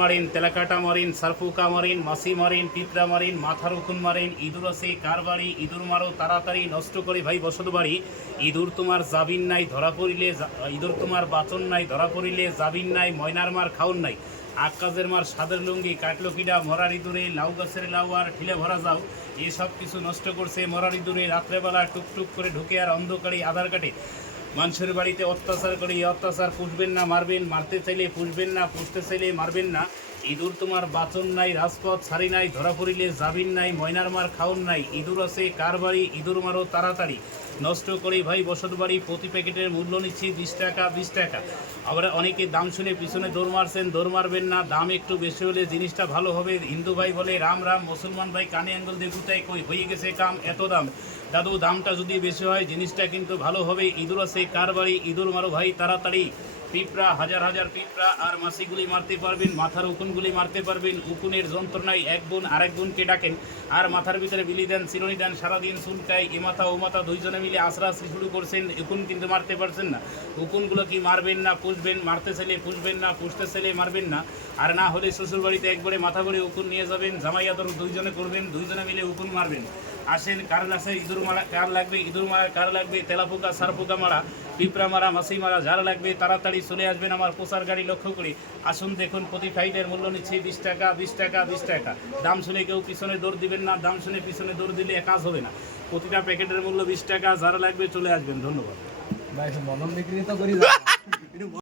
Marin, তেলাকাটা Marin, সারফুকা Marin, মাসি Marin, পিঁপড়া Marin, মাথার উকুন মারিন, ইঁদুর আছে কার বাড়ি, ইঁদুর মারো তাড়াতাড়ি নষ্ট করে ভাই বসত বাড়ি। ইঁদুর তোমার জাবিন নাই ধরা পড়িলে, ইঁদুর তোমার বাচন নাই ধরা পড়িলে, জাবিন নাই ময়নার মার খাওন নাই। আকাশের মার সাদের লুঙ্গি কাটলো কিডা মরার ইঁদুরে, লাউ গাছের লাউ আর ঠিলে ভরা যাও। এসব কিছু নষ্ট করছে মরার ইঁদুরে, রাত্রেবেলা টুকটুক করে ঢুকে আর অন্ধকারে আধার কাটে। মানুষের বাড়িতে অত্যাচার করে, এই অত্যাচার পুষবেন না মারবেন, মারতে চাইলে পুষবেন না, পুষতে চাইলে মারবেন না। ইঁদুর তোমার বাচন নাই, রাজপথ ছাড়ি নাই, ধরা পড়িলে জাবিন নাই, ময়নার মার খাওন নাই। ইঁদুর আছে কার বাড়ি, ইঁদুর মারো তাড়াতাড়ি নষ্ট করে ভাই বসত বাড়ি। প্রতি প্যাকেটের মূল্য নিচ্ছি 20 টাকা 20 টাকা। আবার অনেকে দাম শুনে পিছনে দৌড় মারছেন, দৌড় মারবেন না। দাম একটু বেশি হলে জিনিসটা ভালো হবে। হিন্দু ভাই বলে রাম রাম, মুসলমান ভাই কানে আঙ্গুল দিয়ে গুতায় কই হয়ে গেছে কাম এত দাম। দাদু দামটা যদি বেশি হয় জিনিসটা কিন্তু ভালো হবে। ইঁদুর আছে কার বাড়ি, ইঁদুর মারো ভাই তাড়াতাড়ি। পিঁপড়া হাজার হাজার পিঁপড়া আর মাছিগুলি মারতে পারবেন, মাথার উকুনগুলি মারতে পারবেন। উকুনের যন্ত্রণায় এক বোন আরেক বোনকে ডাকেন, আর মাথার ভিতরে বিলি দেন, চিরুনি দেন, সারাদিন চুলকায়। এ মাথা ও মাথা দুইজনে মিলে আশ্রাশ্রি শুরু করছেন, উকুন কিন্তু মারতে পারছেন না। উকুনগুলো কি মারবেন না পুষবেন, মারতে চাইলে পুষবেন না, পুষতে চাইলে মারবেন না। আর না হলে শ্বশুরবাড়িতে একবারে মাথা করে উকুন নিয়ে যাবেন, জামাই আদর দুইজনে করবেন, দুইজনে মিলে উকুন মারবেন। আসেন কার আছে ইঁদুর মারা কার লাগবে, ইঁদুর মারা কার লাগবে, তেলাপোকা সারপোকা মারা, পিঁপড়া মারা, মাছি মারা যার লাগবে তাড়াতাড়ি চলে আসবেন আমার প্রচার গাড়ি লক্ষ্য করে। আসুন দেখুন প্রতি ফাইটের মূল্য নিচ্ছি 20 টাকা 20 টাকা 20 টাকা। দাম শুনে কেউ পিছনে দৌড় দিবেন না, দাম শুনে পিছনে দৌড় দিলে কাজ হবে না। প্রতিটা প্যাকেটের মূল্য 20 টাকা, যারা লাগবে চলে আসবেন। ধন্যবাদ। ভাই মনন বিক্রি তো করি